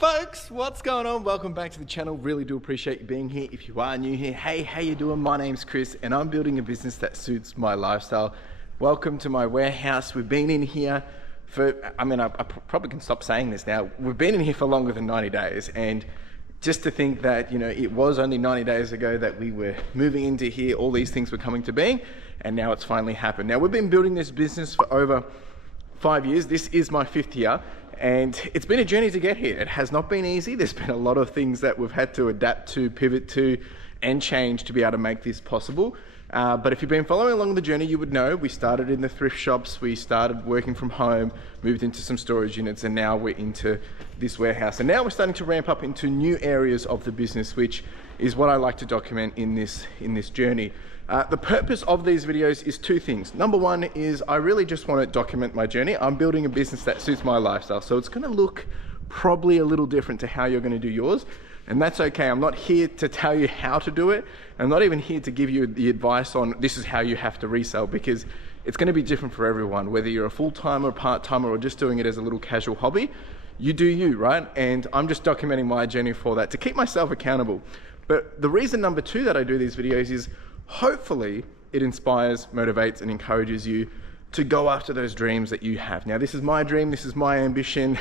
Folks, what's going on? Welcome back to the channel. Really do appreciate you being here. If you are new here, hey, how you doing? My name's Chris and I'm building a business that suits my lifestyle. Welcome to my warehouse. We've been in here for, I probably can stop saying this now. We've been in here for longer than 90 days. And just to think that, it was only 90 days ago that we were moving into here, all these things were coming to being, and now it's finally happened. Now, we've been building this business for over 5 years. This is my 5th year. And it's been a journey to get here. It has not been easy. There's been a lot of things that we've had to adapt to, pivot to, and change to be able to make this possible. But if you've been following along the journey, you would know we started in the thrift shops, we started working from home, moved into some storage units, and now we're into this warehouse. And now we're starting to ramp up into new areas of the business, which is what I like to document in this journey. The purpose of these videos is two things. Number one is I really just want to document my journey. I'm building a business that suits my lifestyle. So it's going to look probably a little different to how you're going to do yours. And that's okay. I'm not here to tell you how to do it. I'm not even here to give you the advice on this is how you have to resell, because it's going to be different for everyone. Whether you're a full-timer, part-timer, or just doing it as a little casual hobby, you do you, right? And I'm just documenting my journey for that to keep myself accountable. But the reason number two that I do these videos is hopefully it inspires, motivates, and encourages you to go after those dreams that you have. Now, this is my dream, this is my ambition.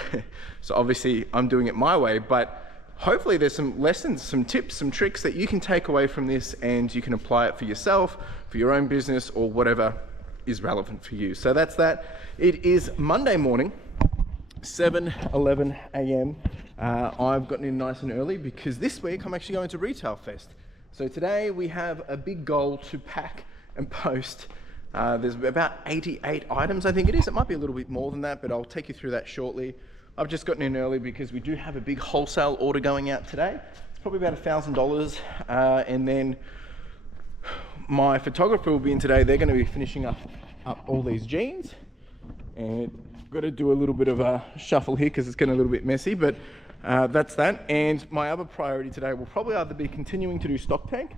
So obviously I'm doing it my way, but hopefully there's some lessons, some tips, some tricks that you can take away from this and you can apply it for yourself, for your own business, or whatever is relevant for you. So that's that. It is Monday morning, 7:11 a.m. I've gotten in nice and early because this week I'm actually going to Retail Fest. So today we have a big goal to pack and post. There's about 88 items, I think it is. It might be a little bit more than that, but I'll take you through that shortly. I've just gotten in early because we do have a big wholesale order going out today. It's probably about $1,000. And then my photographer will be in today. They're going to be finishing up all these jeans. And I've got to do a little bit of a shuffle here because it's getting a little bit messy, but that's that. And my other priority today will probably either be continuing to do stock tank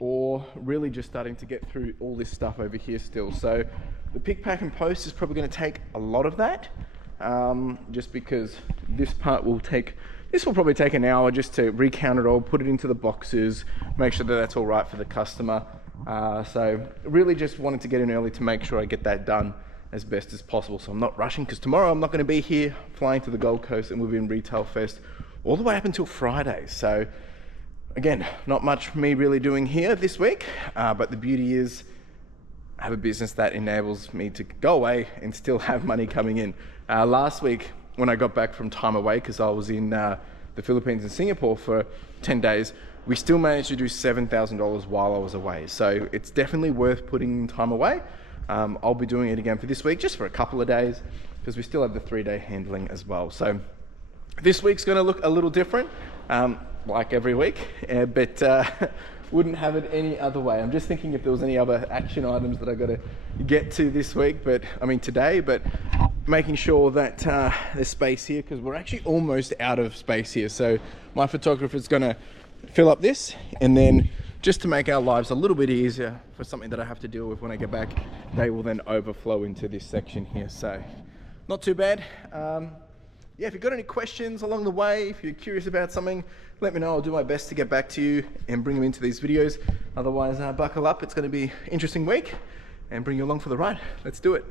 or really just starting to get through all this stuff over here still. So the pick, pack, and post is probably going to take a lot of that, just because this will probably take an hour just to recount it all, put it into the boxes, make sure that that's all right for the customer. So really just wanted to get in early to make sure I get that done as best as possible. So I'm not rushing because tomorrow I'm not going to be here, flying to the Gold Coast, and we'll be in Retail Fest all the way up until Friday. So again, not much me really doing here this week, but the beauty is I have a business that enables me to go away and still have money coming in. Last week when I got back from time away, because I was in the Philippines and Singapore for 10 days, we still managed to do $7,000 while I was away. So it's definitely worth putting time away. I'll be doing it again for this week, just for a couple of days, because we still have the 3-day handling as well. So this week's going to look a little different, like every week, but wouldn't have it any other way. I'm just thinking if there was any other action items that I got to get to this week, today, but making sure that there's space here, because we're actually almost out of space here. So my photographer's going to fill up this, and then just to make our lives a little bit easier for something that I have to deal with when I get back, they will then overflow into this section here. So not too bad. Yeah, if you've got any questions along the way, if you're curious about something, let me know. I'll do my best to get back to you and bring them into these videos. Otherwise, buckle up. It's going to be an interesting week and bring you along for the ride. Let's do it.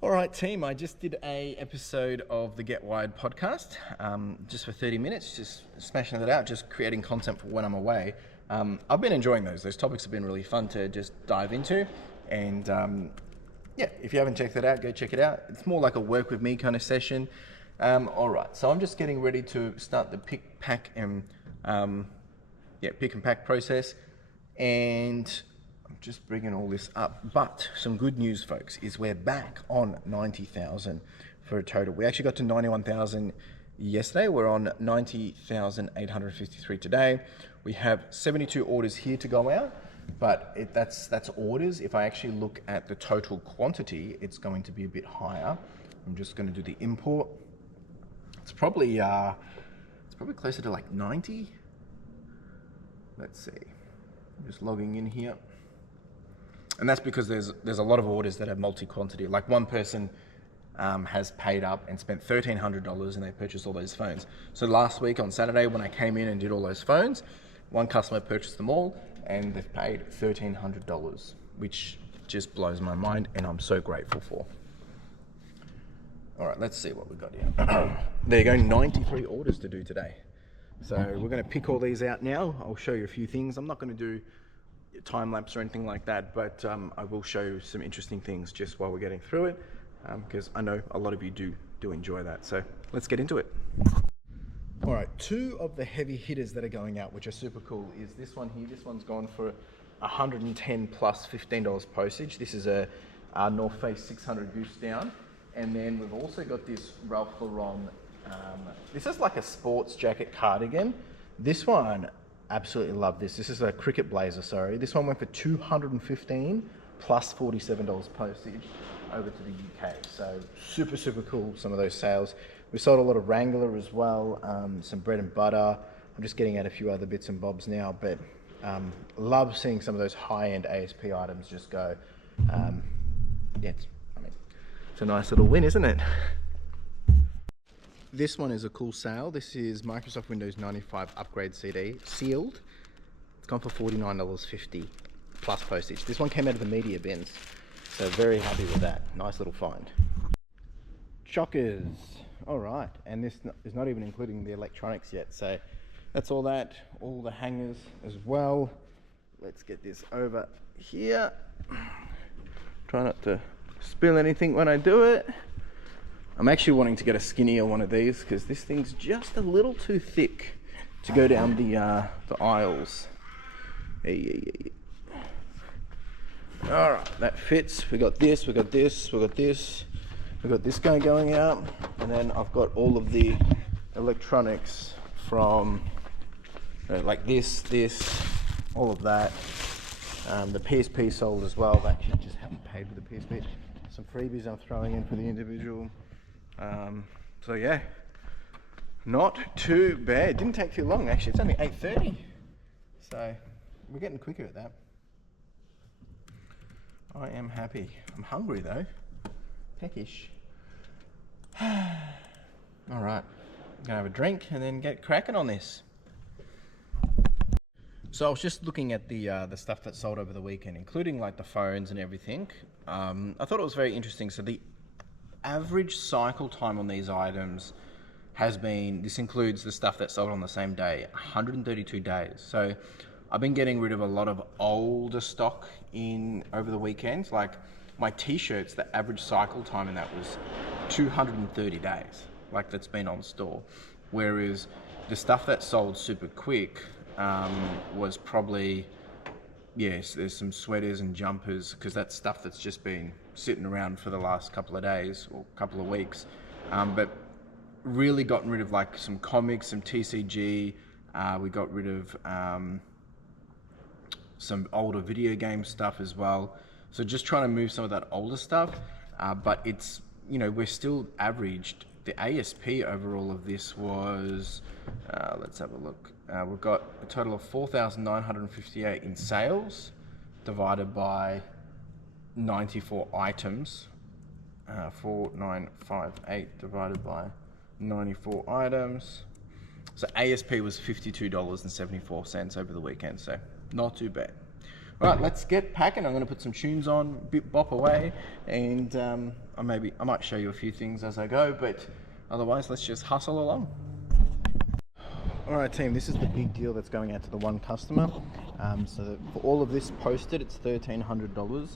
All right, team, I just did a episode of the Get Wired podcast, just for 30 minutes, just smashing it out, just creating content for when I'm away. I've been enjoying those. Those topics have been really fun to just dive into. And yeah, if you haven't checked that out, go check it out. It's more like a work with me kind of session. All right, so I'm just getting ready to start the pick, pack, and pack process. And just bringing all this up, but some good news, folks, is we're back on 90,000 for a total. We actually got to 91,000 yesterday. We're on 90,853 today. We have 72 orders here to go out, but that's orders. If I actually look at the total quantity, it's going to be a bit higher. I'm just going to do the import. It's probably closer to like 90. Let's see. I'm just logging in here. And that's because there's a lot of orders that have multi-quantity. Like one person has paid up and spent $1,300 and they purchased all those phones. So last week on Saturday when I came in and did all those phones, one customer purchased them all and they've paid $1,300, which just blows my mind and I'm so grateful for. All right, let's see what we've got here. There you go, 93 orders to do today. So we're going to pick all these out now. I'll show you a few things. I'm not going to do time lapse or anything like that, but I will show you some interesting things just while we're getting through it, because I know a lot of you do enjoy that. So let's get into it. All right, two of the heavy hitters that are going out, which are super cool, is this one here. This one's gone for 110 plus $15 postage. This is a North Face 600 goose down. And then we've also got this Ralph Lauren, this is like a sports jacket cardigan. This one, absolutely love this. This is a cricket blazer, sorry. This one went for 215 plus $47 postage over to the UK. So super, super cool, some of those sales. We sold a lot of Wrangler as well, some bread and butter. I'm just getting out a few other bits and bobs now, but love seeing some of those high-end ASP items just go. Yeah, it's a nice little win, isn't it? This one is a cool sale. This is Microsoft Windows 95 upgrade CD, sealed. It's gone for $49.50 plus postage. This one came out of the media bins, so very happy with that. Nice little find. Chockers, all right, and this is not even including the electronics yet, so that's all that, all the hangers as well. Let's get this over here. Try not to spill anything when I do it. I'm actually wanting to get a skinnier one of these because this thing's just a little too thick to go down the aisles. Hey. All right, that fits. We got this, we got this, we got this. We got this guy going out, and then I've got all of the electronics from like this, all of that. The PSP sold as well. That actually just haven't paid for the PSP. Some freebies I'm throwing in for the individual. So yeah, not too bad. Didn't take too long actually. It's only 8:30, so we're getting quicker at that. I am happy. I'm hungry though. Peckish. All right, I'm gonna have a drink and then get cracking on this. So I was just looking at the stuff that sold over the weekend, including like the phones and everything. I thought it was very interesting. So the average cycle time on these items has been, this includes the stuff that sold on the same day, 132 days. So I've been getting rid of a lot of older stock in over the weekends. Like my t-shirts, the average cycle time in that was 230 days, like that's been on store. Whereas the stuff that sold super quick was probably, yes, there's some sweaters and jumpers because that's stuff that's just been sitting around for the last couple of days or couple of weeks. But really gotten rid of like some comics, some TCG. We got rid of some older video game stuff as well. So just trying to move some of that older stuff. But it's, you know, we're still averaged. The ASP over all of this was, let's have a look. We've got a total of 4,958 in sales, divided by 94 items. 4,958 divided by 94 items. So ASP was $52.74 over the weekend, so not too bad. All right, let's get packing. I'm going to put some tunes on, bop away, and I might show you a few things as I go, but otherwise let's just hustle along. All right, team, this is the big deal that's going out to the one customer. So for all of this posted, it's $1,300.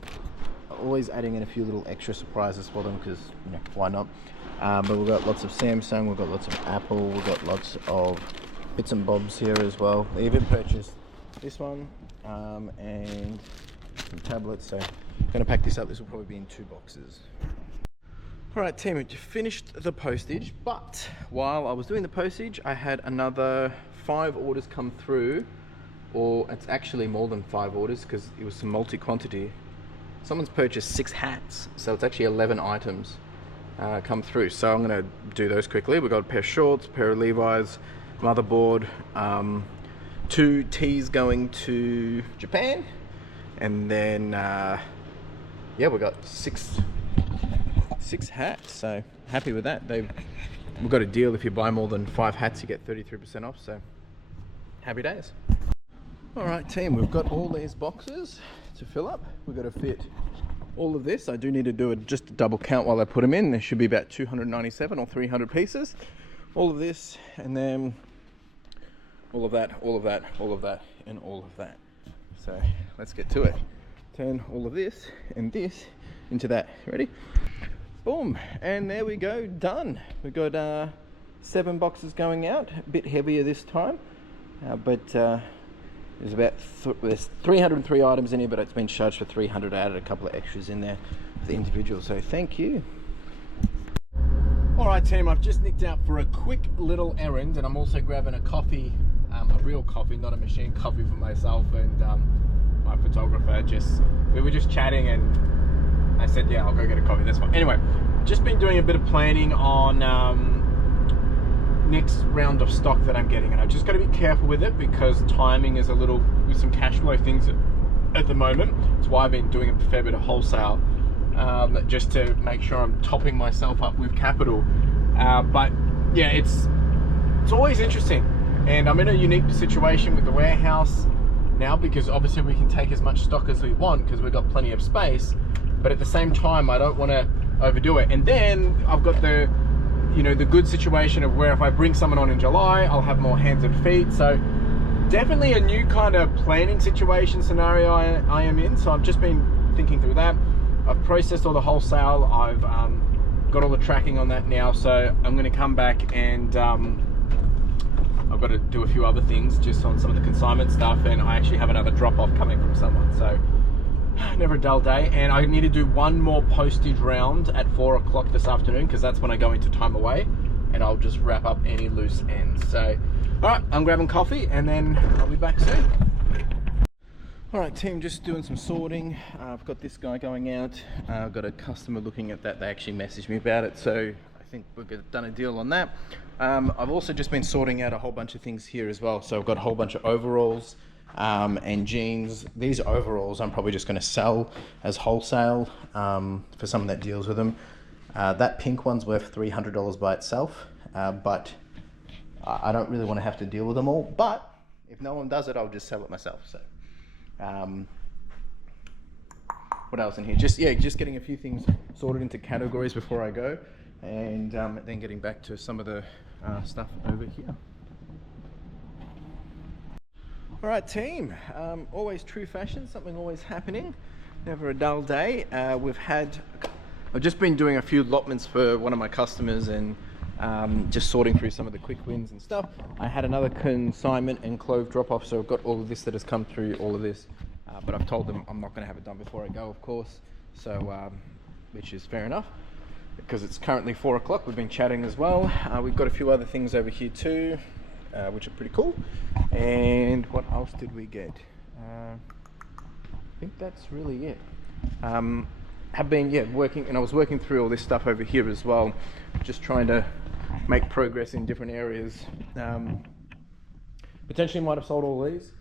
Always adding in a few little extra surprises for them because, you know, why not? But we've got lots of Samsung, we've got lots of Apple, we've got lots of bits and bobs here as well. They even purchased this one and some tablets. So I'm going to pack this up. This will probably be in 2 boxes. All right, team, we just finished the postage, but while I was doing the postage, I had another 5 orders come through, or it's actually more than 5 orders because it was some multi-quantity. Someone's purchased 6 hats, so it's actually 11 items come through. So I'm gonna do those quickly. We've got a pair of shorts, a pair of Levi's, motherboard, 2 tees going to Japan, and then yeah, we got 6 6 hats, so happy with that. We've got a deal, if you buy more than 5 hats you get 33% off, so happy days. Alright team, we've got all these boxes to fill up. We've got to fit all of this. I do need to do just a double count while I put them in. There should be about 297 or 300 pieces. All of this, and then all of that, all of that, all of that, and all of that. So let's get to it. Turn all of this and this into that. Ready? Boom, and there we go, done. We've got 7 boxes going out, a bit heavier this time, but there's 303 items in here, but it's been charged for 300. I added a couple of extras in there for the individual, so thank you. All right team, I've just nicked out for a quick little errand, and I'm also grabbing a coffee, a real coffee, not a machine coffee, for myself and my photographer. We were just chatting and I said, yeah, I'll go get a coffee, that's fine. Anyway, just been doing a bit of planning on next round of stock that I'm getting, and I just got to be careful with it because timing is a little, with some cash flow things at the moment. That's why I've been doing a fair bit of wholesale, just to make sure I'm topping myself up with capital. But yeah, it's always interesting, and I'm in a unique situation with the warehouse now because obviously we can take as much stock as we want because we've got plenty of space, but at the same time I don't want to overdo it. And then I've got the good situation of where if I bring someone on in July, I'll have more hands and feet. So definitely a new kind of planning situation scenario I am in. So I've just been thinking through that. I've processed all the wholesale. I've got all the tracking on that now. So I'm going to come back and I've got to do a few other things just on some of the consignment stuff, and I actually have another drop-off coming from someone. So never a dull day, and I need to do one more postage round at 4 o'clock this afternoon because that's when I go into time away, and I'll just wrap up any loose ends. So all right, I'm grabbing coffee and then I'll be back soon. All right team, just doing some sorting. I've got this guy going out. I've got a customer looking at that. They actually messaged me about it, so I think we've done a deal on that. I've also just been sorting out a whole bunch of things here as well. So I've got a whole bunch of overalls and jeans. These overalls I'm probably just going to sell as wholesale for someone that deals with them. That pink one's worth $300 by itself, but I don't really want to have to deal with them all. But if no one does it, I'll just sell it myself. So what else in here? Just getting a few things sorted into categories before I go, and then getting back to some of the stuff over here. All right team, always true fashion, something always happening, never a dull day. I've just been doing a few allotments for one of my customers and just sorting through some of the quick wins and stuff. I had another consignment and clove drop off, so I've got all of this that has come through, all of this, but I've told them I'm not going to have it done before I go, of course, so which is fair enough because it's currently 4 o'clock. We've been chatting as well. We've got a few other things over here too, which are pretty cool. And what else did we get? I think that's really it. Have been working, and I was working through all this stuff over here as well, just trying to make progress in different areas. Potentially might have sold all these.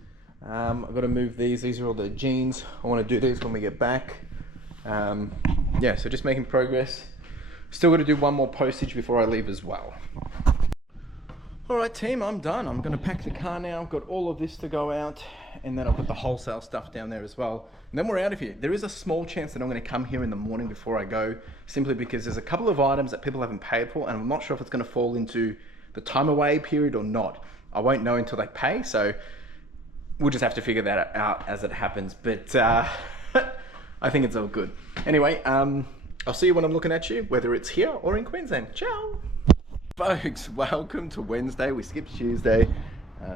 I've got to move these are all the jeans. I want to do these when we get back. Yeah, so just making progress. Still got to do one more postage before I leave as well. All right team, I'm done. I'm going to pack the car now. I've got all of this to go out, and then I'll put the wholesale stuff down there as well. And then we're out of here. There is a small chance that I'm going to come here in the morning before I go, simply because there's a couple of items that people haven't paid for, and I'm not sure if it's going to fall into the time away period or not. I won't know until they pay, so we'll just have to figure that out as it happens. But I think it's all good. Anyway, I'll see you when I'm looking at you, whether it's here or in Queensland. Ciao! Folks, welcome to Wednesday. We skipped Tuesday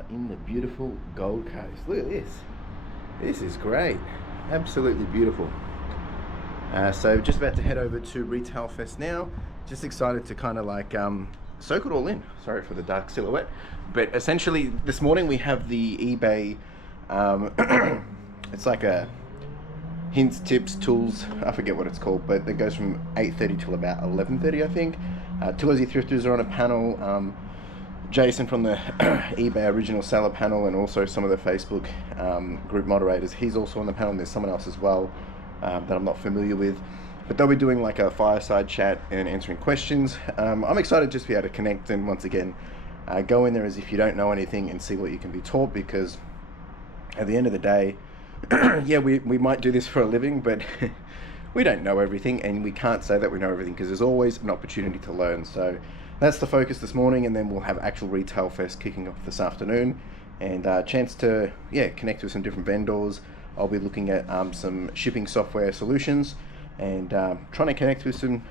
in the beautiful Gold Coast. Look at this. This is great. Absolutely beautiful. So just about to head over to Retail Fest now. Just excited to kind of like soak it all in. Sorry for the dark silhouette. But essentially this morning we have the eBay, it's like a hints, tips, tools, I forget what it's called, but it goes from 8:30 till about 11:30, I think. Two Aussie thrifters are on a panel. Jason from the eBay original seller panel, and also some of the Facebook group moderators. He's also on the panel, and there's someone else as well that I'm not familiar with. but they'll be doing like a fireside chat and answering questions. I'm excited just to be able to connect and once again go in there as if you don't know anything and see what you can be taught, because at the end of the day, yeah, we might do this for a living, but we don't know everything, and we can't say that we know everything because there's always an opportunity to learn. So that's the focus this morning, and then we'll have actual Retail Fest kicking off this afternoon, and a chance to connect with some different vendors. I'll be looking at some shipping software solutions and trying to connect with some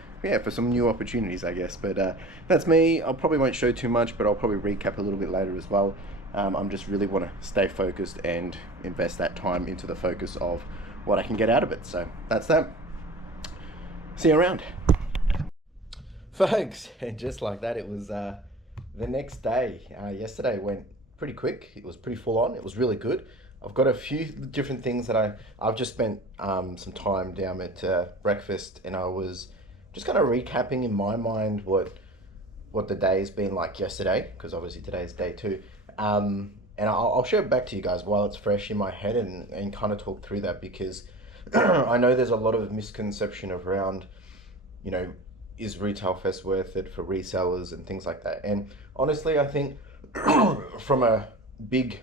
for some new opportunities, I guess. But that's me. I probably won't show too much, but I'll probably recap a little bit later as well. I'm just really want to stay focused and invest that time into the focus of what I can get out of it. So that's that. See you around, folks. And just like that, it was the next day. Yesterday went pretty quick. It was pretty full on. It was really good. I've got a few different things that I've just spent some time down at breakfast, and I was just kind of recapping in my mind what the day's been like yesterday, because obviously today's day 2. And I'll share it back to you guys while it's fresh in my head and kind of talk through that, because I know there's a lot of misconception around, is Retail Fest worth it for resellers and things like that. And honestly, I think from a big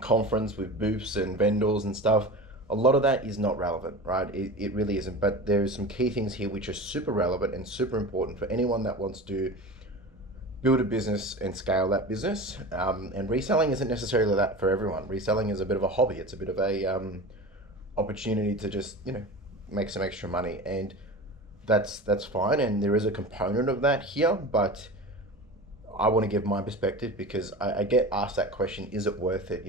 conference with booths and vendors and stuff, a lot of that is not relevant, right? It really isn't. But there's some key things here which are super relevant and super important for anyone that wants to build a business and scale that business. And reselling isn't necessarily that for everyone. Reselling is a bit of a hobby. It's a bit of a opportunity to just make some extra money, and that's fine. And there is a component of that here, but I want to give my perspective, because I get asked that question: is it worth it?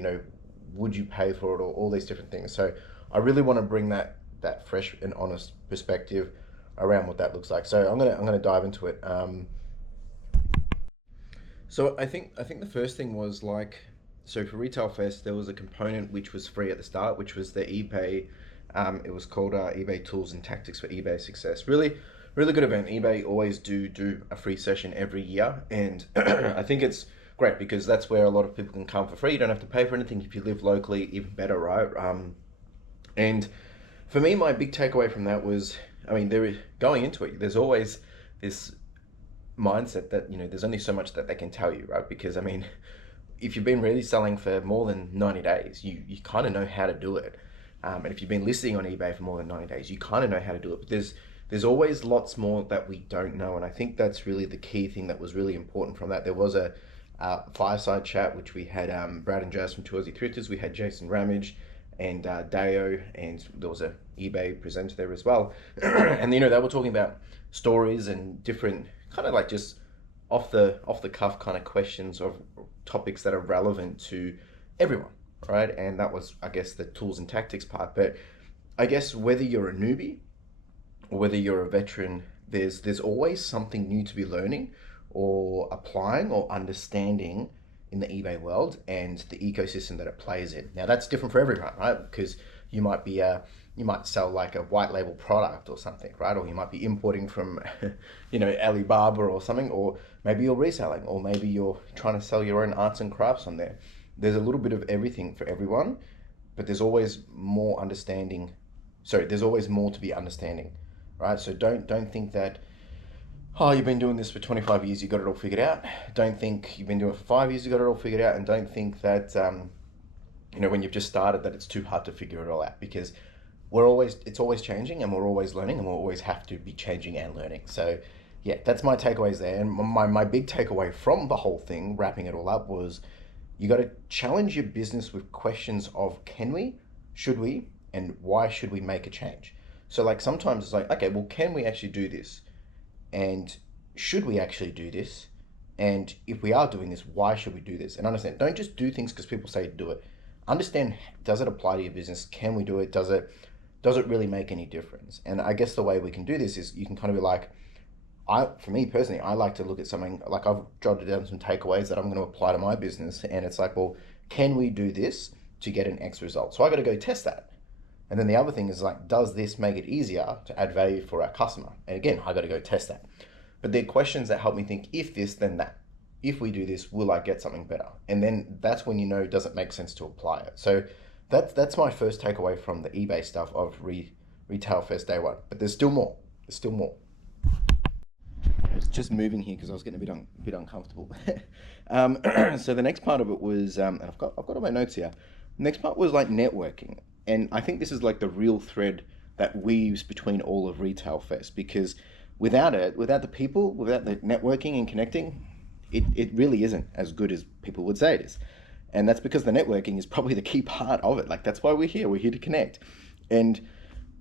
Would you pay for it? Or all these different things. So I really want to bring that fresh and honest perspective around what that looks like. So I'm gonna dive into it. So I think the first thing was so for Retail Fest, there was a component which was free at the start, which was the eBay. It was called eBay Tools and Tactics for eBay Success. Really good event. eBay always do a free session every year, and I think it's great because that's where a lot of people can come for free. You don't have to pay for anything. If you live locally, even better, right? And for me, my big takeaway from that was, going into it, there's always this mindset that there's only so much that they can tell you, right? Because if you've been really selling for more than 90 days, you kind of know how to do it. And if you've been listing on eBay for more than 90 days, you kind of know how to do it. But there's always lots more that we don't know, and I think that's really the key thing that was really important from that. There was a fireside chat which we had Brad and Jazz from Two Aussie Thrifters. We had Jason Ramage and Deo, and there was a eBay presenter there as well. And they were talking about stories and different kind of like just off the cuff kind of questions of topics that are relevant to everyone, right? And that was, I guess, the tools and tactics part. But I guess whether you're a newbie or whether you're a veteran, there's always something new to be learning or applying or understanding in the eBay world and the ecosystem that it plays in. Now that's different for everyone, right? Because you might sell like a white label product or something, right? Or you might be importing from, Alibaba or something, or maybe you're reselling, or maybe you're trying to sell your own arts and crafts on there. There's a little bit of everything for everyone, but there's always more understanding. There's always more to be understanding, right? So don't think that, you've been doing this for 25 years, you got it all figured out. Don't think you've been doing it for 5 years, you got it all figured out. And don't think that, when you've just started, that it's too hard to figure it all out, because it's always changing, and we're always learning, and we'll always have to be changing and learning. So yeah, that's my takeaways there. And my big takeaway from the whole thing, wrapping it all up, was you got to challenge your business with questions of can we, should we, and why should we make a change? So like sometimes it's like, okay, well, can we actually do this? And should we actually do this? And if we are doing this, why should we do this? And understand, don't just do things because people say do it. Understand, does it apply to your business? Can we do it? Does it really make any difference? And I guess the way we can do this is you can kind of be like, for me personally, I like to look at something, like I've jotted down some takeaways that I'm going to apply to my business. And it's like, well, can we do this to get an X result? So I got to go test that. And then the other thing is like, does this make it easier to add value for our customer? And again, I got to go test that. But they're questions that help me think, if this, then that. If we do this, will I get something better? And then that's when does it make sense to apply it? So that's my first takeaway from the eBay stuff of Retail Fest day 1, but there's still more. There's still more. I was just moving here because I was getting a bit uncomfortable. So the next part of it was, and I've got all my notes here. The next part was like networking, and I think this is like the real thread that weaves between all of Retail Fest, because without the people, without the networking and connecting, it really isn't as good as people would say it is. And that's because the networking is probably the key part of it. Like, that's why we're here. We're here to connect. And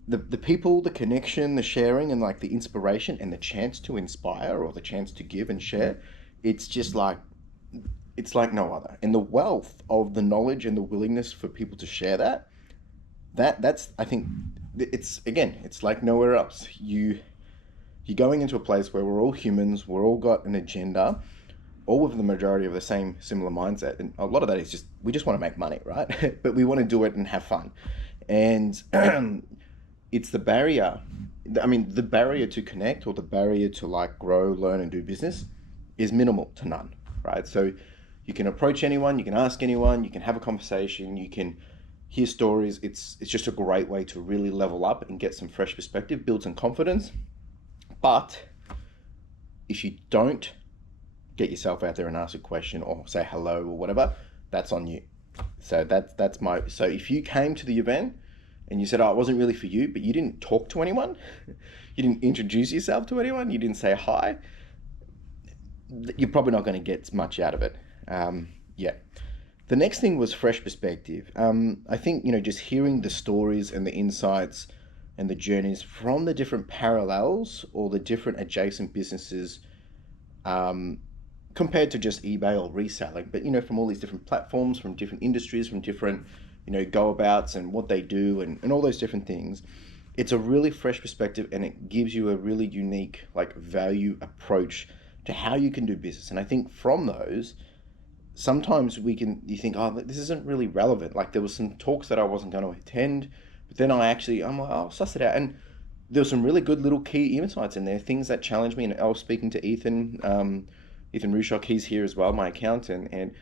the people, the connection, the sharing, and like the inspiration and the chance to inspire, or the chance to give and share, it's just like, it's like no other. And the wealth of the knowledge and the willingness for people to share that's, I think, it's like nowhere else. You're going into a place where we're all humans, we're all got an agenda, all with the majority of the same similar mindset. And a lot of that is just, we just want to make money, right? But we want to do it and have fun. And it's the barrier, the barrier to connect, or the barrier to like grow, learn, and do business is minimal to none, right? So you can approach anyone, you can ask anyone, you can have a conversation, you can hear stories. It's just a great way to really level up and get some fresh perspective, build some confidence. But if you don't get yourself out there and ask a question or say hello or whatever, that's on you. So so if you came to the event and you said, oh, it wasn't really for you, but you didn't talk to anyone, you didn't introduce yourself to anyone, you didn't say hi, you're probably not going to get much out of it. Yeah. The next thing was fresh perspective. I think, just hearing the stories and the insights and the journeys from the different parallels or the different adjacent businesses, compared to just eBay or reselling, but from all these different platforms, from different industries, from different go-abouts and what they do and all those different things. It's a really fresh perspective, and it gives you a really unique value approach to how you can do business. And I think from those, sometimes you think, oh, this isn't really relevant. Like, there was some talks that I wasn't going to attend, but then I'm like, I'll suss it out. And there were some really good little key insights in there, things that challenged me. And I was speaking to Ethan Rushock, he's here as well, my accountant. And,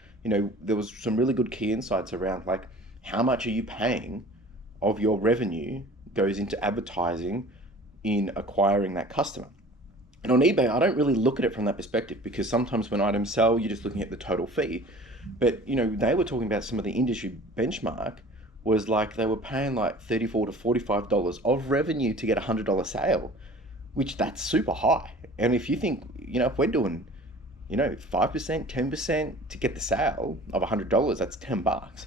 there was some really good key insights around how much are you paying of your revenue goes into advertising in acquiring that customer. And on eBay, I don't really look at it from that perspective, because sometimes when items sell, you're just looking at the total fee. But, they were talking about some of the industry benchmark was they were paying $34 to $45 of revenue to get a $100 sale, which that's super high. And if you think, if we're doing, 5%, 10% to get the sale of $100, that's $10.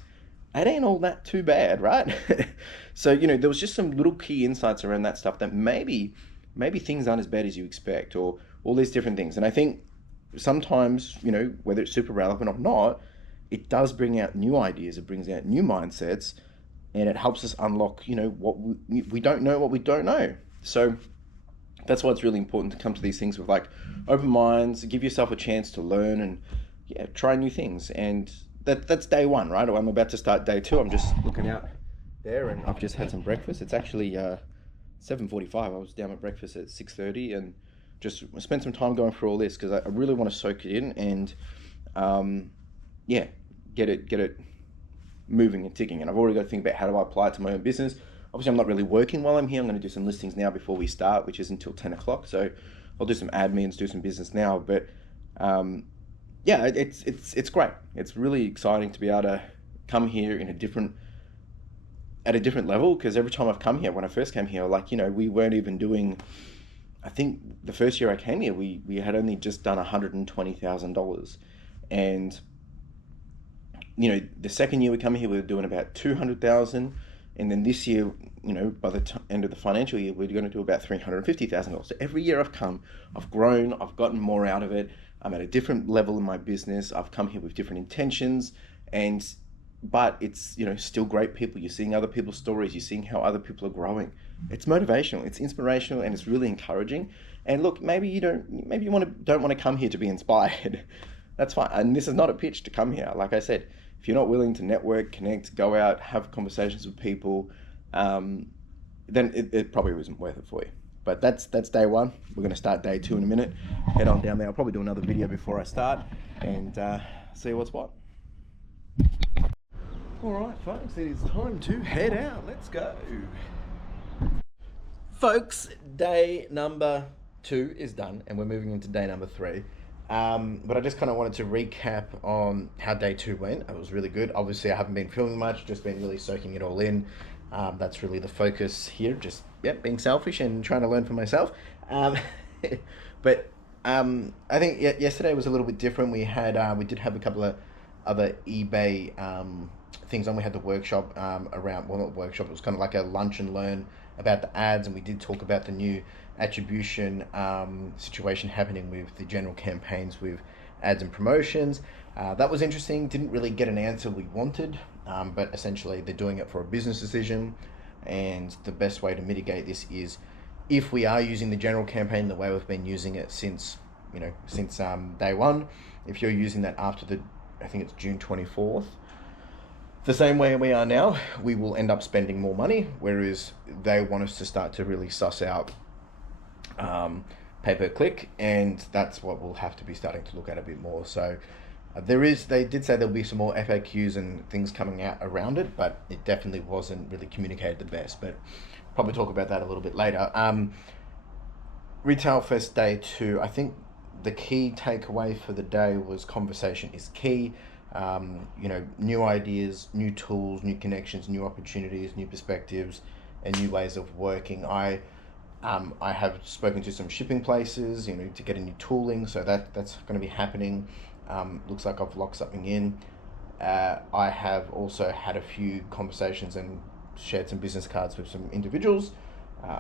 That ain't all that too bad, right? So, there was just some little key insights around that stuff that maybe things aren't as bad as you expect, or all these different things. And I think sometimes, whether it's super relevant or not, it does bring out new ideas, it brings out new mindsets, and it helps us unlock, what we don't know, what we don't know. So that's why it's really important to come to these things with open minds, give yourself a chance to learn and try new things. And that's day 1, right? I'm about to start day 2. I'm just looking out there, and I've just had some breakfast. It's actually 7:45. I was down at breakfast at 6:30, and just spent some time going through all this because I really want to soak it in and get it moving and ticking. And I've already got to think about how do I apply it to my own business. Obviously, I'm not really working while I'm here. I'm going to do some listings now before we start, which is until 10 o'clock. So I'll do some admins, do some business now. But it's great. It's really exciting to be able to come here at a different level, because every time I've come here, when I first came here, we weren't even doing, I think the first year I came here, we had only just done $120,000. And, the second year we come here, we were doing about 200,000. And then this year, by the end of the financial year, we're going to do about $350,000. So every year I've come, I've grown, I've gotten more out of it. I'm at a different level in my business. I've come here with different intentions, but it's, still great people. You're seeing other people's stories. You're seeing how other people are growing. It's motivational, it's inspirational, and it's really encouraging. And look, maybe you don't want to come here to be inspired. That's fine. And this is not a pitch to come here. Like I said, if you're not willing to network, connect, go out, have conversations with people, then it probably isn't worth it for you. But that's day 1. We're going to start day 2 in a minute. Head on down there. I'll probably do another video before I start and see what's what. All right, folks, it is time to head out. Let's go. Folks, day number 2 is done and we're moving into day number 3. But I just kind of wanted to recap on how day 2 went. It was really good. Obviously, I haven't been filming much, just been really soaking it all in. That's really the focus here, just being selfish and trying to learn for myself. But I think yesterday was a little bit different. We did have a couple of other eBay things on. We had the workshop around, well, not workshop, it was kind of like a lunch and learn about the ads, and we did talk about the new attribution situation happening with the general campaigns with ads and promotions. That was interesting. Didn't really get an answer we wanted, but essentially they're doing it for a business decision, and the best way to mitigate this is if we are using the general campaign the way we've been using it since day 1. If you're using that after I think it's June 24th, the same way we are now, we will end up spending more money, whereas they want us to start to really suss out pay-per-click, and that's what we'll have to be starting to look at a bit more. So they did say there'll be some more FAQs and things coming out around it, but it definitely wasn't really communicated the best, but probably talk about that a little bit later. Retail Fest day 2, I think the key takeaway for the day was conversation is key. New ideas, new tools, new connections, new opportunities, new perspectives, and new ways of working. I have spoken to some shipping places, to get a new tooling, so that's going to be happening. Looks like I've locked something in. I have also had a few conversations and shared some business cards with some individuals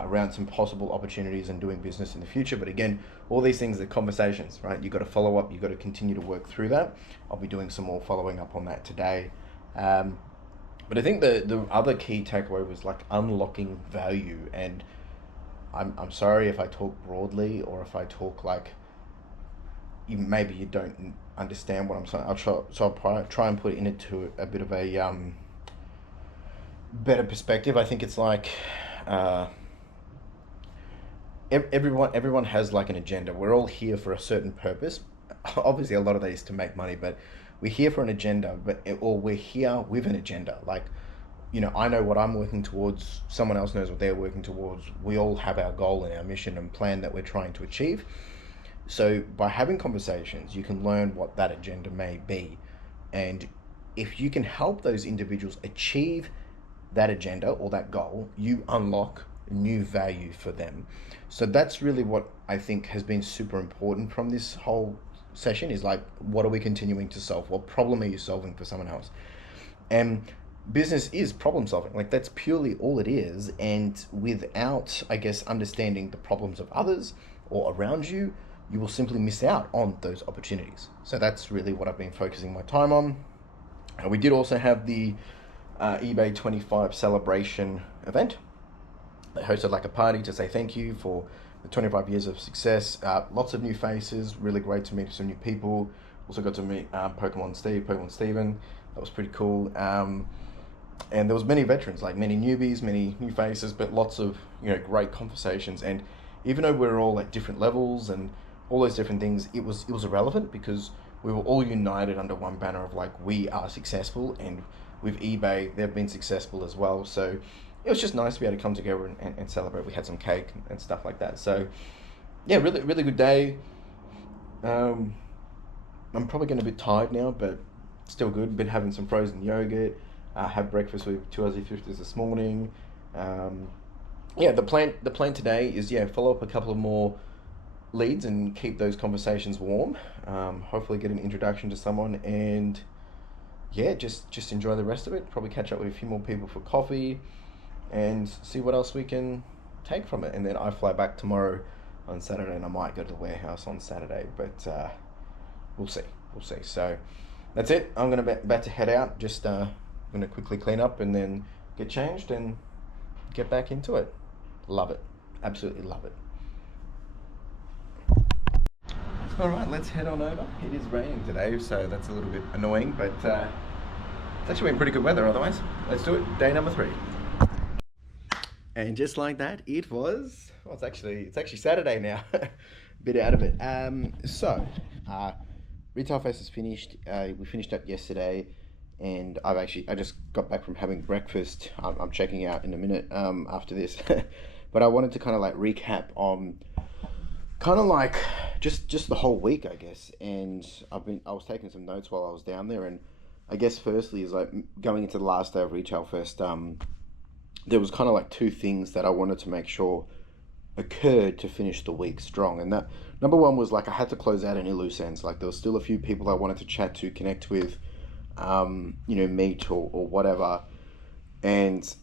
around some possible opportunities and doing business in the future. But again, all these things are conversations, right? You've got to follow up, you've got to continue to work through that. I'll be doing some more following up on that today. But I think the other key takeaway was like unlocking value. And I'm sorry if I talk broadly, or if I talk like maybe you don't understand what I'm saying. I'll try and put it into a bit of a better perspective. I think it's like everyone has like an agenda. We're all here for a certain purpose. Obviously, a lot of that is to make money, but we're here for an agenda. Or we're here with an agenda. Like, I know what I'm working towards. Someone else knows what they're working towards. We all have our goal and our mission and plan that we're trying to achieve. So by having conversations, you can learn what that agenda may be, and if you can help those individuals achieve that agenda or that goal, you unlock new value for them. So that's really what I think has been super important from this whole session, is like, what are we continuing to solve? What problem are you solving for someone else? And business is problem solving. Like, that's purely all it is. And without, I guess, understanding the problems of others or around you, you will simply miss out on those opportunities. So that's really what I've been focusing my time on. We did also have the eBay 25 celebration event. They hosted like a party to say thank you for the 25 years of success. Lots of new faces, really great to meet some new people. Also got to meet Pokemon Steven. That was pretty cool. And there was many veterans, like many newbies, many new faces, but lots of great conversations. And even though we're all at different levels and all those different things, it was irrelevant, because we were all united under one banner of like, we are successful, and with eBay, they've been successful as well. So it was just nice to be able to come together and celebrate. We had some cake and stuff like that. So yeah, really, really good day. I'm probably getting a bit tired now, but still good. Been having some frozen yogurt. Had breakfast with 2 Aussie 50s this morning. The plan today is follow up a couple of more leads and keep those conversations warm. Hopefully get an introduction to someone, and just enjoy the rest of it. Probably catch up with a few more people for coffee and see what else we can take from it. And then I fly back tomorrow on Saturday, and I might go to the warehouse on Saturday, but we'll see. So that's it. I'm about to head out. Just gonna quickly clean up and then get changed and get back into it. Love it. Absolutely love it. All right, let's head on over. It is raining today, so that's a little bit annoying, but it's actually been pretty good weather otherwise. Let's do it. Day number 3. And just like that, it was, it's actually Saturday now. Bit out of it. Retail Fest is finished. We finished up yesterday, and I just got back from having breakfast. I'm checking out in a minute after this. But I wanted to kind of like recap on kind of like just the whole week, I guess. And I was taking some notes while I was down there, and I guess firstly is like going into the last day of Retail Fest. There was kind of like two things that I wanted to make sure occurred to finish the week strong. And that number one was like I had to close out any loose ends. Like there was still a few people I wanted to chat to, connect with, meet or whatever. And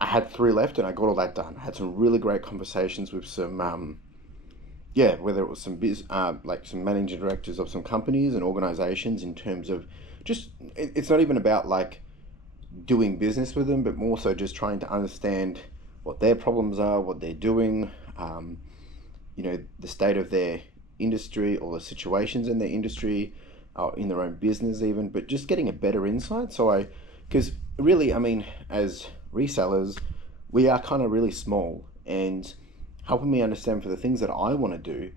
I had three left, and I got all that done. I had some really great conversations with some, whether it was like some managing directors of some companies and organizations in terms of just, it's not even about like doing business with them, but more so just trying to understand what their problems are, what they're doing, the state of their industry or the situations in their industry, or in their own business even, but just getting a better insight. Because really, I mean, as resellers, we are kind of really small, and helping me understand for the things that I want to do,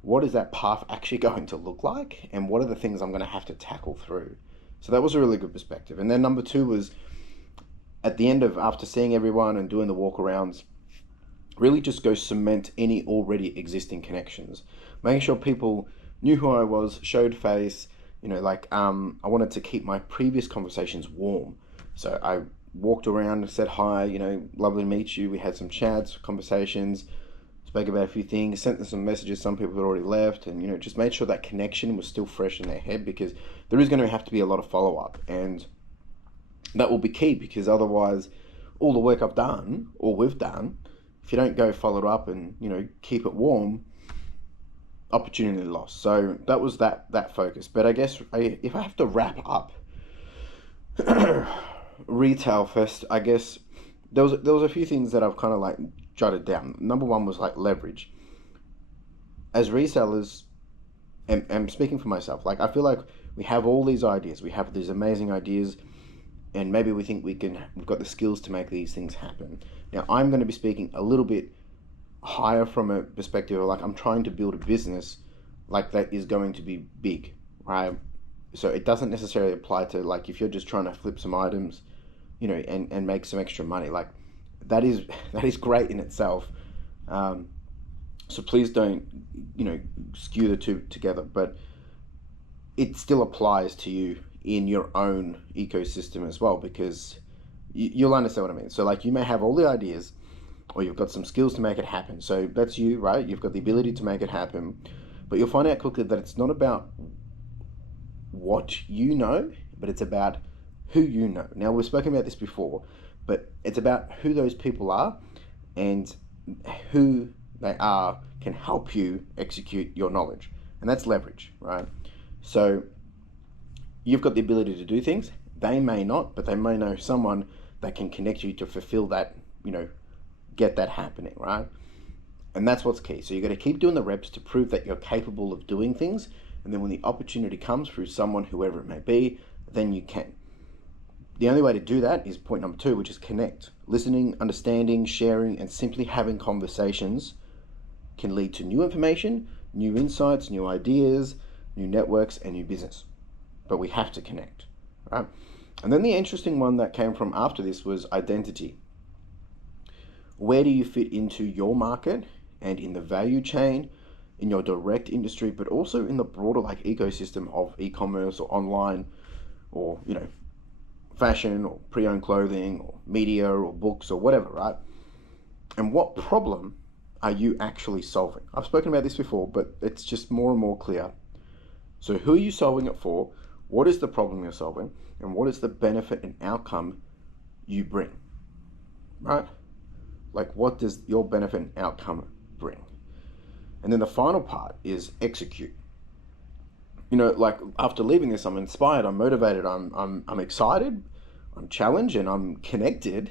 what is that path actually going to look like, and what are the things I'm going to have to tackle through. So that was a really good perspective. And then number two was at the end of after seeing everyone and doing the walk arounds, really just go cement any already existing connections, making sure people knew who I was, showed face. I wanted to keep my previous conversations warm. So I walked around and said hi, lovely to meet you. We had some chats, conversations, spoke about a few things, sent them some messages. Some people had already left, and just made sure that connection was still fresh in their head, because there is going to have to be a lot of follow-up, and that will be key, because otherwise all the work I've done or we've done, if you don't go follow it up and keep it warm, opportunity lost. So that was that focus. But I guess if I have to wrap up Retail Fest, I guess there was a few things that I've kind of like jotted down. Number one was like leverage. As resellers, and I'm speaking for myself, like I feel like we have all these ideas, we have these amazing ideas, and maybe we think we've got the skills to make these things happen. Now I'm going to be speaking a little bit higher from a perspective of like I'm trying to build a business like that is going to be big, right? So it doesn't necessarily apply to like if you're just trying to flip some items, and make some extra money. Like that is great in itself. So please don't skew the two together, but it still applies to you in your own ecosystem as well, because you'll understand what I mean. So like you may have all the ideas, or you've got some skills to make it happen. So that's you, right? You've got the ability to make it happen, but you'll find out quickly that it's not about what you know, but it's about who you know. Now we've spoken about this before, but it's about who those people are, and who they are can help you execute your knowledge, and that's leverage, right? So you've got the ability to do things. They may not, but they may know someone that can connect you to fulfill that, get that happening, right? And that's what's key. So you got to keep doing the reps to prove that you're capable of doing things, and then when the opportunity comes through someone, whoever it may be, then you can. The only way to do that is point number two, which is connect. Listening, understanding, sharing, and simply having conversations can lead to new information, new insights, new ideas, new networks, and new business. But we have to connect, right? And then the interesting one that came from after this was identity. Where do you fit into your market and in the value chain, in your direct industry, but also in the broader like ecosystem of e-commerce or online, or fashion or pre-owned clothing or media or books or whatever, right? And what problem are you actually solving? I've spoken about this before, but it's just more and more clear. So who are you solving it for? What is the problem you're solving? And what is the benefit and outcome you bring, right? Like what does your benefit and outcome bring? And then the final part is execute. Like after leaving this, I'm inspired, I'm motivated, I'm excited, I'm challenged, and I'm connected.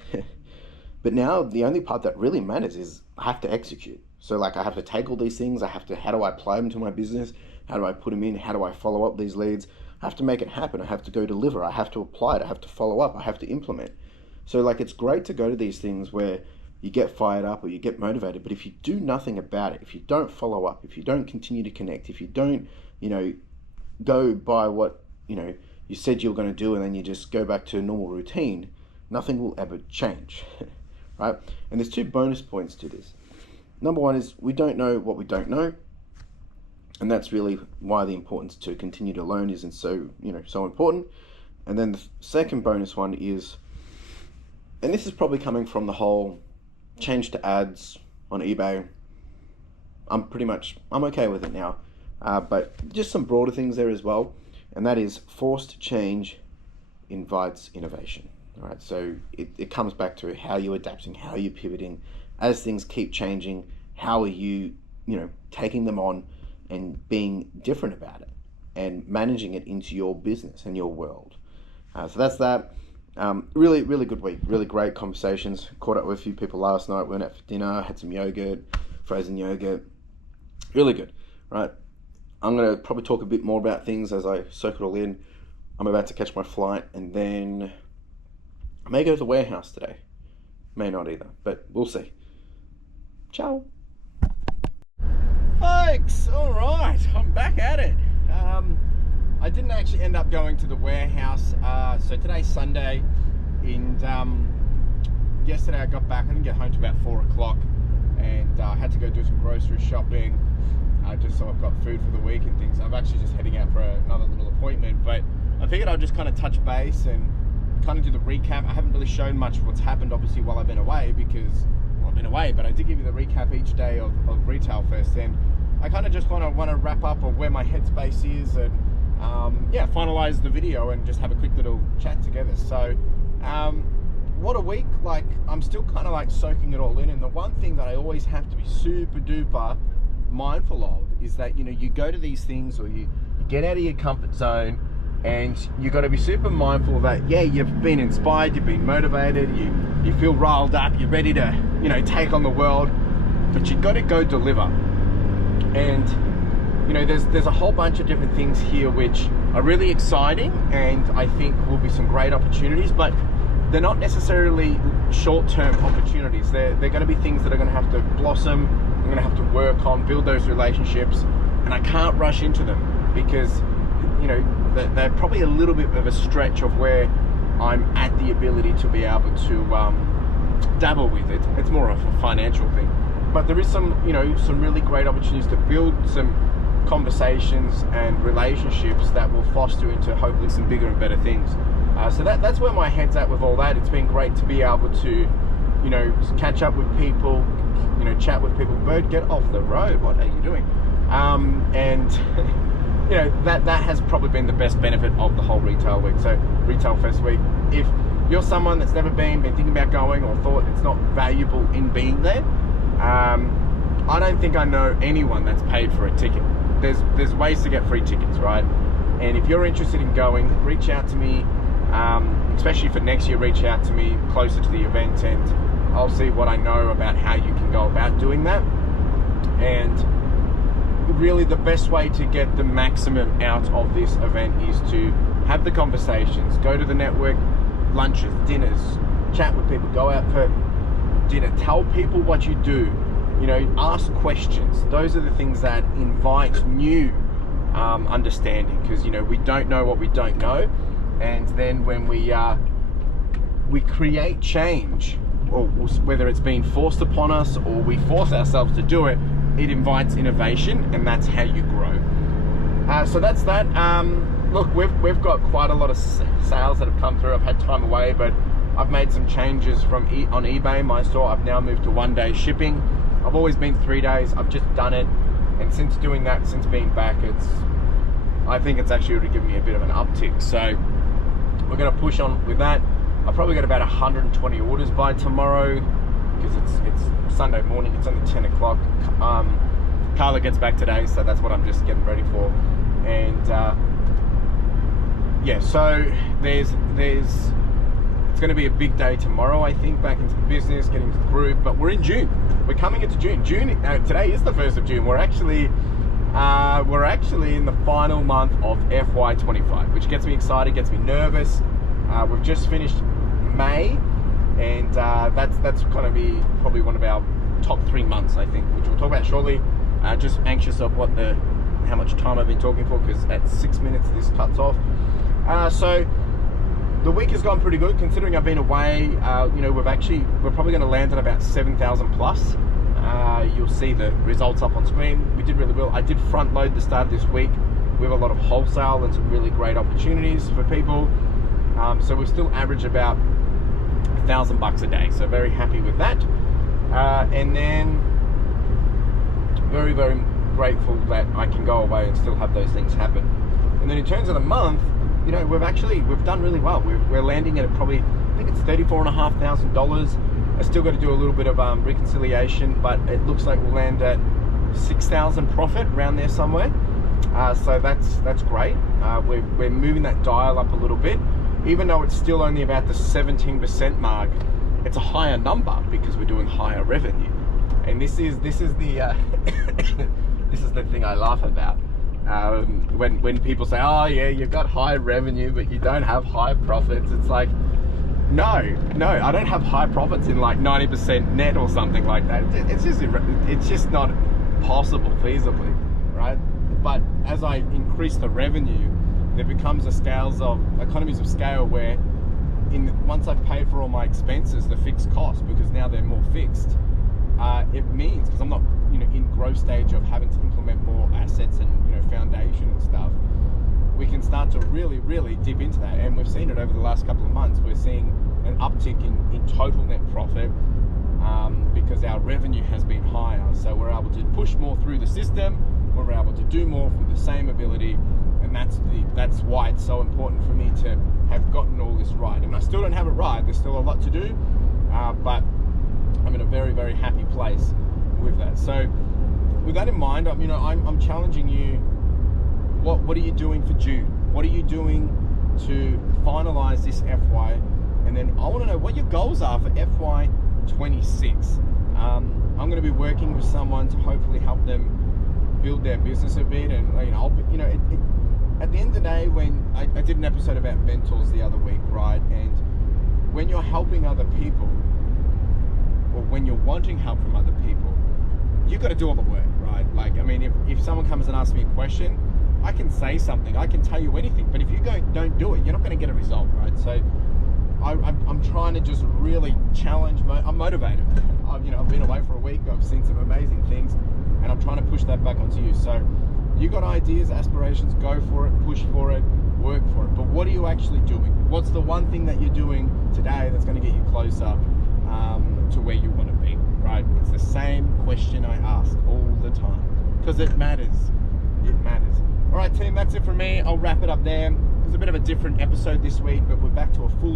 But now the only part that really matters is I have to execute. So like I have to take all these things, how do I apply them to my business? How do I put them in? How do I follow up these leads? I have to make it happen. I have to go deliver. I have to apply it. I have to follow up. I have to implement. So like it's great to go to these things where you get fired up or you get motivated, but if you do nothing about it, if you don't follow up, if you don't continue to connect, if you don't, go by what, you said you were going to do, and then you just go back to a normal routine, nothing will ever change, right? And there's two bonus points to this. Number one is we don't know what we don't know. And that's really why the importance to continue to learn isn't so important. And then the second bonus one is, and this is probably coming from the whole change to ads on eBay. I'm okay with it now. But just some broader things there as well. And that is forced change invites innovation. All right, so it comes back to how you're adapting, how you're pivoting as things keep changing. How are you, taking them on and being different about it and managing it into your business and your world. So that's that. Really, really good week. Really great conversations. Caught up with a few people last night. Went out for dinner. Had some yogurt, frozen yogurt. Really good. Right. I'm going to probably talk a bit more about things as I soak it all in. I'm about to catch my flight, and then I may go to the warehouse today. May not either, but we'll see. Ciao. Folks, all right, I'm back at it. I didn't actually end up going to the warehouse. So today's Sunday, and yesterday I got back. I didn't get home till about 4 o'clock, and I had to go do some grocery shopping, just so I've got food for the week and things. I'm actually just heading out for another little appointment, but I figured I'll just kind of touch base and kind of do the recap. I haven't really shown much of what's happened, obviously, while I've been away, because I've been away, but I did give you the recap each day of retail first, and I kind of just want to wrap up of where my headspace is, and finalize the video and just have a quick little chat together. So what a week. Like, I'm still kind of like soaking it all in, and the one thing that I always have to be super duper mindful of is that you go to these things, or you get out of your comfort zone, and you got to be super mindful that you've been inspired, you've been motivated, you feel riled up, you're ready to take on the world, but you got to go deliver. And there's a whole bunch of different things here which are really exciting, and I think will be some great opportunities, but they're not necessarily short-term opportunities. They're going to be things that are going to have to blossom. I'm going to have to work on, build those relationships, and I can't rush into them because they're probably a little bit of a stretch of where I'm at the ability to be able to dabble with it. It's more of a financial thing, but there is some really great opportunities to build some conversations and relationships that will foster into hopefully some bigger and better things. So that's where my head's at with all that. It's been great to be able to catch up with people, chat with people. Bird, get off the road, what are you doing? And that has probably been the best benefit of the whole retail week. So Retail Fest week, if you're someone that's never been thinking about going, or thought it's not valuable in being there, I don't think I know anyone that's paid for a ticket. There's ways to get free tickets, right? And if you're interested in going, reach out to me, especially for next year. Reach out to me closer to the event, and I'll see what I know about how you can go about doing that. And really the best way to get the maximum out of this event is to have the conversations, go to the network lunches, dinners, chat with people, go out for dinner, tell people what you do, ask questions. Those are the things that invite new understanding, because we don't know what we don't know, and then when we create change, or whether it's being forced upon us or we force ourselves to do it, it invites innovation, and that's how you grow. So that's that. Look, we've got quite a lot of sales that have come through. I've had time away, but I've made some changes on eBay, my store. I've now moved to 1-day shipping. I've always been 3 days. I've just done it, and since doing that, since being back, I think it's actually already given me a bit of an uptick. So we're going to push on with that. I'll probably get about 120 orders by tomorrow, because it's Sunday morning. It's only 10 o'clock. Carla gets back today, so that's what I'm just getting ready for. And so there's it's going to be a big day tomorrow, I think, back into the business, getting into the groove. But we're in June. We're coming into June. Today is the 1st of June. We're actually in the final month of FY25, which gets me excited, gets me nervous. We've just finished May, and that's going to be probably one of our top 3 months, I think, which we'll talk about shortly. Just anxious of how much time I've been talking for, because at 6 minutes this cuts off. So the week has gone pretty good considering I've been away. We're probably going to land at about 7,000 plus. You'll see the results up on screen. We did really well. I did front load the start of this week with a lot of wholesale and some really great opportunities for people. So we still average about $1,000 a day. So very happy with that. And then very, very grateful that I can go away and still have those things happen. And then in terms of the month, we've done really well. We're landing at probably, I think it's $34,500. I still got to do a little bit of reconciliation, but it looks like we'll land at 6,000 profit around there somewhere. So that's great. We're moving that dial up a little bit, even though it's still only about the 17% mark. It's a higher number because we're doing higher revenue, and this is the this is the thing I laugh about. When people say, oh yeah, you've got high revenue but you don't have high profits, it's like, no, I don't have high profits in like 90% net or something like that. It's just not possible feasibly, right? But as I increase the revenue, there becomes economies of scale where once I've paid for all my expenses, the fixed costs, because now they're more fixed, it means, because I'm not in growth stage of having to implement more assets and foundation and stuff, we can start to really, really dip into that. And we've seen it over the last couple of months. We're seeing an uptick in total net profit because our revenue has been higher. So we're able to push more through the system. We're able to do more with the same ability. And that's why it's so important for me to have gotten all this right. And I still don't have it right. There's still a lot to do, but I'm in a very, very happy place with that. So with that in mind, I'm challenging you. What are you doing for June? What are you doing to finalize this FY? And then I want to know what your goals are for FY 26. I'm going to be working with someone to hopefully help them build their business a bit. And at the end of the day, when I did an episode about mentors the other week, right? And when you're helping other people, or when you're wanting help from other people, you've got to do all the work, right? Like, if someone comes and asks me a question, I can say something, I can tell you anything, but if you don't do it, you're not going to get a result, right? So I'm trying to just really challenge. I'm motivated. I've been away for a week. I've seen some amazing things, and I'm trying to push that back onto you. So you got ideas, aspirations, go for it, push for it, work for it. But what are you actually doing? What's the one thing that you're doing today that's going to get you closer to where you want to be, right? It's the same question I ask all the time because it matters. It matters. All right, team, that's it from me. I'll wrap it up there. It was a bit of a different episode this week, but we're back to a full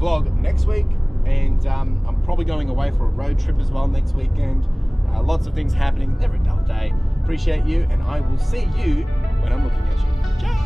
vlog next week. And I'm probably going away for a road trip as well next weekend. Lots of things happening, every dull day. Appreciate you, and I will see you when I'm looking at you. Ciao.